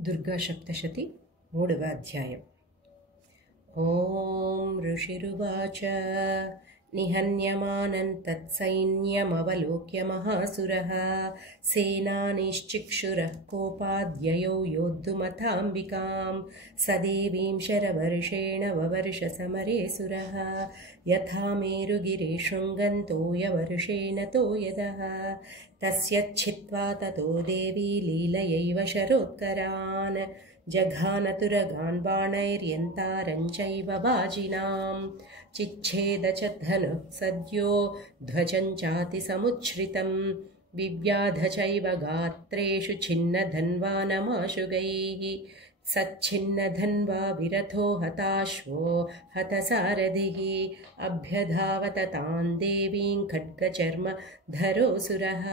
దుర్గా సప్తశతి మూడవ అధ్యాయం. ఓం ఋషిరువాచ నిహన్యమానం తత్సైన్యమవలోక్య మహాసురః సేనానిశ్చిక్షురః కోపాద్యయౌ యోద్ధుమథాంబికాం సదేవీం శరవర్షేణ వవర్ష సమరే సురః యథా మేరుగిరే శృంగంతో యవర్షేణ తోయదః తస్యచ్ఛిత్వా తతో దేవీ లీలయైవ శరోత్కరాన్ జఘానతురగాన్ బాణైర్యంతారంచైవ బాజినాం చిచ్ఛేద చ ధనుః సద్యో ధ్వజం చాతి సముచ్ఛ్రితం వివ్యాధ చైవ గాత్రేషు ఛిన్నధన్వానమాశుగైః సచ్ఛిన్నధన్వా విరథో హతాశ్వో హతసారథిః అభ్యధావత తాన్ దేవీం ఖడ్గచర్మ ధరోసురః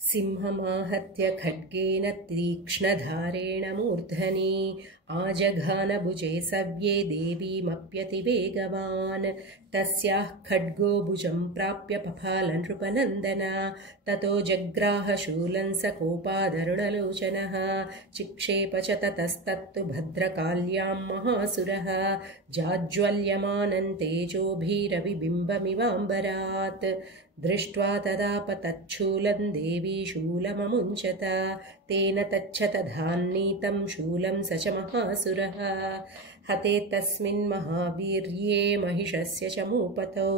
సింహమాహత్య ఖడ్గేన తీక్ష్ణధారేణ మూర్ధని ఆజఘానభుజే సవ్యే దేవీమప్యతివేగవాన్ తస్యాః ఖడ్గో భుజం ప్రాప్య పపాల నృపనందన తతో జగ్రాహ శూలం స కోపాదరుణలోచనః చిక్షేప చ తతస్తత్తు భద్రకాళ్యాం మహాసురః జాజ్వల్యమానం తేజోభిరవిబింబమివాంబరాత్ దృష్ట్వా తదాపతच्छूलं దేవీ శూలమముంచత తేన తచ్చతధాన్నీతం శూలం స చ మహాసురః హతే తస్మిన్ మహావీర్యే మహిషస్య చ మూపతౌ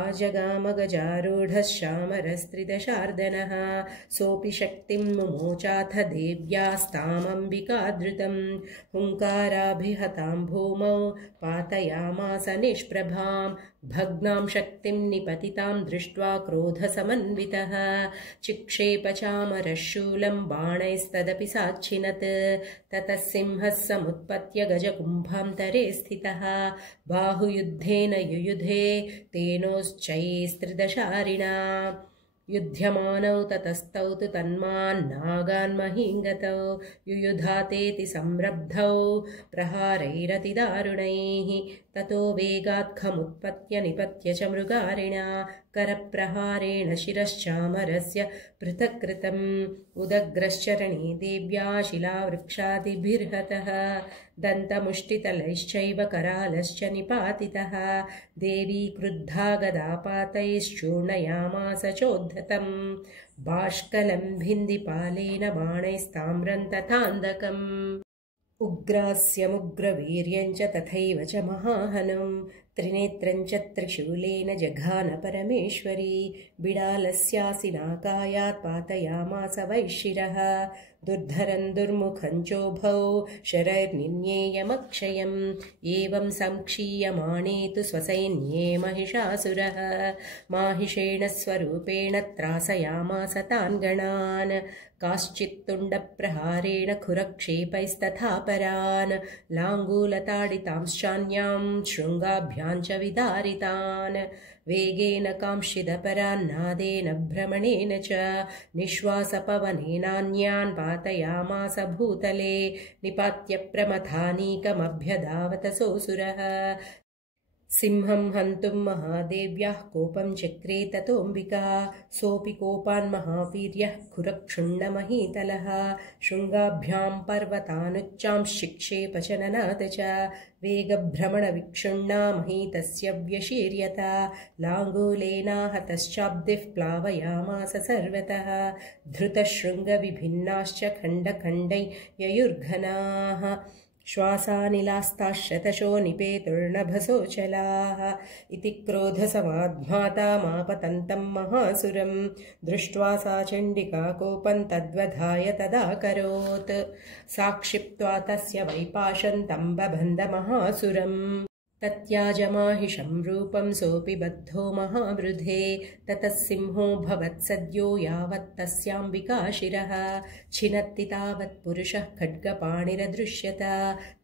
ఆజగామగజారూఢः శామరస్త్రిదశార్దనः సోపి శక్తిం ముమోచాథ దేవ్యాస్తామంబికాధృతం హుంకారాభిహతాం భూమౌ పాతయామాస నిష్ప్రభాం భగ్నాం శక్తిం నిపతితాం దృష్ట్వా క్రోధసమన్వితः చిక్షేప చామరः శూలం బాణైస్తదపి సాక్షినత్ తతः సింహः సముత్పత్య గజకుంభాంతరే స్థితः బాహుయుద్ధేన యుయుధే తేనోశ్చైస్త్రిదశారిణా యుధ్యమానౌ తతస్తౌ తు తన్మాన్నాగాన్మహీంగతౌ యుయుధాతేతి సంరబ్ధౌ ప్రహారైరతిదారుణైః తతో వేగాత్ఖముత్పత్య నిపత్య చ మృగారిణా కరప్రహారేణ శిరశ్చామరస్య పృథక్కృతం ఉదగ్రశ్చరణే దేవ్యా శిలావృక్షాదిభిర్హతः దంతముష్టితలైశ్చైవ करालश्च నిపాతితः దేవీ క్రుద్ధా గదాపాతైశ్చూర్ణయామాస చోద్ధతం బాష్కలం భిందిపాలేన బాణైస్తామ్రం తథాంధకం ఉగ్రాస్యముగ్రవీర్యం చ తథైవ చ మహాహనం త్రినేత్రం చ త్రిశూలేన జఘాన పరమేశ్వరీ బిడాలస్యాసినాకాయాత్ పాతయామాస వైశ్చిరః దుర్ధరం దుర్ముఖం చోభౌ శరైర్నిన్యేయమక్షయం ఏవం సంక్షీయమాణే తు స్వసైన్యే మహిషాసురः మాహిషేణ స్వరూపేణ త్రాసయామాస తాన్ గణాన్ కాశ్చిత్తుండప్రహారేణ ఖురక్షేపైస్తథా పరాన్ లాంగూలతాడితాంశ్చాన్యాం శృంగాభ్యాం చ విదారితాన్ వేగేన కాంక్షిదపరాన్నాదేన భ్రమణేన చ నిశ్వాసపవనేనాన్యాన్ పాతయామాస భూతలే నిపాత్య ప్రమథానీకమభ్యధావత సోసురः సింహం హంతుం మహాదేవ్యాః కోపం చక్రే తతోంబికా సోపి కోపాన్ మహావీర్యః ఖురక్షుण्णमहीतलः శృంగాభ్యాం పర్వతానుచ్చాంశ్చిక్షేప చ ననాద చ వేగభ్రమణవిక్షుण्णा మహీతస్య వ్యశీర్యత లాంగూలేనాహతశ్చాబ్దిః ప్లావయామాస సర్వతः ధృతశృంగవిభిన్నాశ్చ ఖण्डखण्डैर्ययुर्घनाः శ్వాసానిలాస్తాశతశో నిపేతుర్నభసోచలాః ఇతి క్రోధసమాధ్మాతామాపతంతం మహాసురం దృష్ట్వా సా చండికా కోపం తద్వధాయ తదాకరోత్ సాక్షిప్త్వా తస్య వైపాశం తం బబంధ మహాసురం తత్యాజమాహిషం రూపం సోపి బద్ధో మహావృధే తతః సింహో భవత్సద్యో యావత్ తస్యాంబికా శిరః ఛినత్తి తావత్ పురుషः ఖడ్గపాణిరదృశ్యత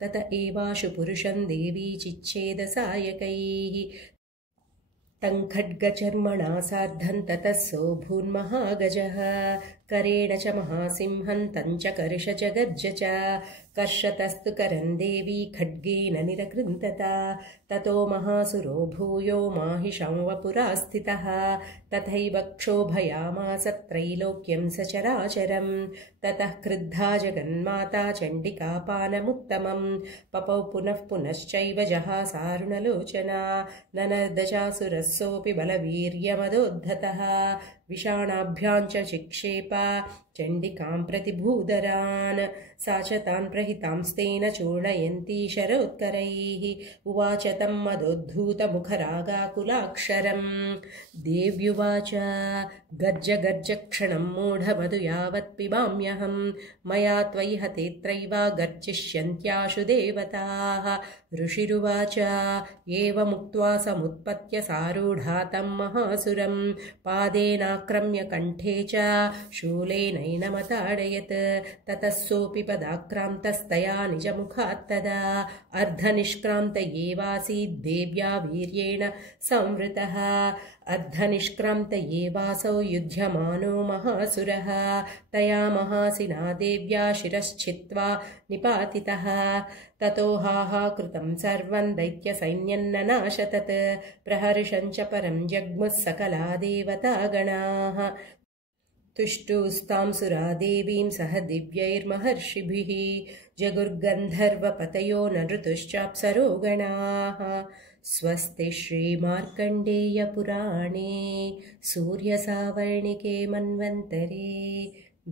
తత ఏవాశు పురుషం దేవీ చిచ్ఛేద సాయకైః तं खड्गचर्मणा सार्धं ततः सोऽभून्महागजः करेण च महासिंहं तञ्च कर्ष च गर्ज च कर्षतस्तु करं देवी खड्गेन निरकृन्तता ततो महासुरो भूयो माहिषं स्थितः तथैव क्षोभयामास त्रैलोक्यं सचराचरं ततः क्रुद्धा जगन्माता चण्डिकापानमुत्तमं पपौ पुनः पुनश्चैव जहासारुणलोचना ननर्दचासुरस्सोऽपि बलवीर्यमदोद्धतः विषाणाभ्यां च चिक्षेप चण्डिकां प्रतिभूधरान् सा च तान् प्रहितांस्तेन चूर्णयन्ती शरोत्करैः उवाच तं मदोद्धूतमुखरागाकुलाक्षरम् देव्युवाच गर्ज गर्ज क्षणं मूढमधु यावत् पिबाम्यहं मया त्वयि हतेऽत्रैव गर्जिष्यन्त्याशु देवताः ऋषिरुवाच एवमुक्त्वा समुत्पत्य सारूढा तं महासुरं पादेनाक्रम्य कण्ठे च शूलेनैनमताडयत् ततः सोऽपि पदाक्रान्तस्तया निजमुखात्तदा अर्धनिष्क्रान्त एवासीद् देव्या वीर्येण संवृतः अर्धनिष्क्रान्त एवासौ युध्यमानो महासुरः तया महासिना देव्या शिरश्छित्त्वा निपातितः ततो हाहाकृतं सर्वं दैत्यसैन्यन्ननाशतत् प्रहर्षं च परं जग्मुः सकला देवतागणाः तुष्टुस्तां सुरादेवीं सह दिव्यैर्महर्षिभिः जगुर्गन्धर्वपतयो न ऋतुश्चाप्सरो गणाः स्वस्ति श्रीमार्कण्डेयपुराणे सूर्यसावर्णिके मन्वन्तरे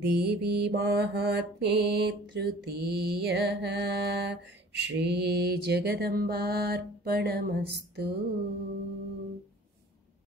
देवी माहात्म्ये तृतीयः श्रीजगदम्बार्पणमस्तु।